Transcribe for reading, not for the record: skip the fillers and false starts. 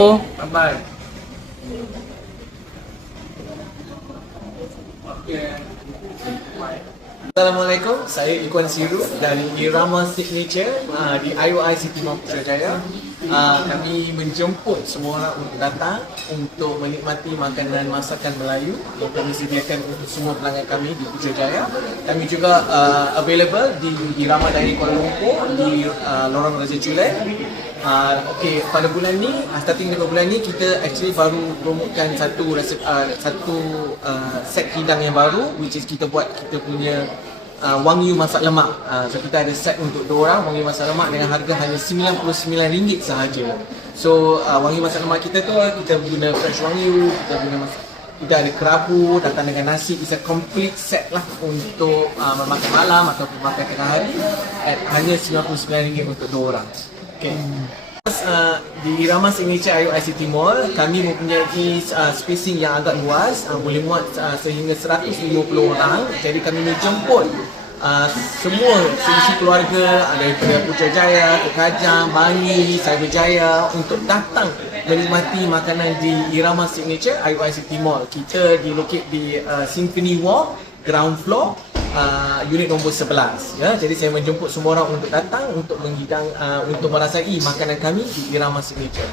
Bye-bye. Assalamualaikum, saya Ikhwan Siru dari Irama Signature di IOI City Mall Putrajaya. Kami menjemput semua orang untuk datang untuk menikmati makanan masakan Melayu yang kami sediakan untuk semua pelanggan kami di Putrajaya. Kami juga available di Irama Dining Kuala Lumpur di Lorong Raja Chulek. Okey, pada bulan ni, starting daripada bulan ni, kita actually baru promotekan satu set hidang yang baru, which is kita buat kita punya Wagyu masak lemak. So kita ada set untuk 2 orang Wagyu masak lemak dengan harga hanya RM99 sahaja. So Wagyu masak lemak kita tu, kita guna fresh Wagyu, kita ada kerabu datang dengan nasi. It's a complete set lah untuk makan malam ataupun makan tengah hari at hanya RM99 untuk 2 orang. Okay. Di Irama Signature IOI City Mall, kami mempunyai spacing yang agak luas, boleh muat sehingga 150 orang. Jadi kami menjemput semua sisi keluarga daripada Putrajaya, Kekajang, Bangi, Cyberjaya untuk datang menikmati makanan di Irama Signature IOI City Mall. Kita dilokate di Symphony Walk, ground floor, unit nombor 11 ya. Jadi saya menjemput semua orang untuk datang untuk menghidang untuk merasai makanan kami di Irama Signature.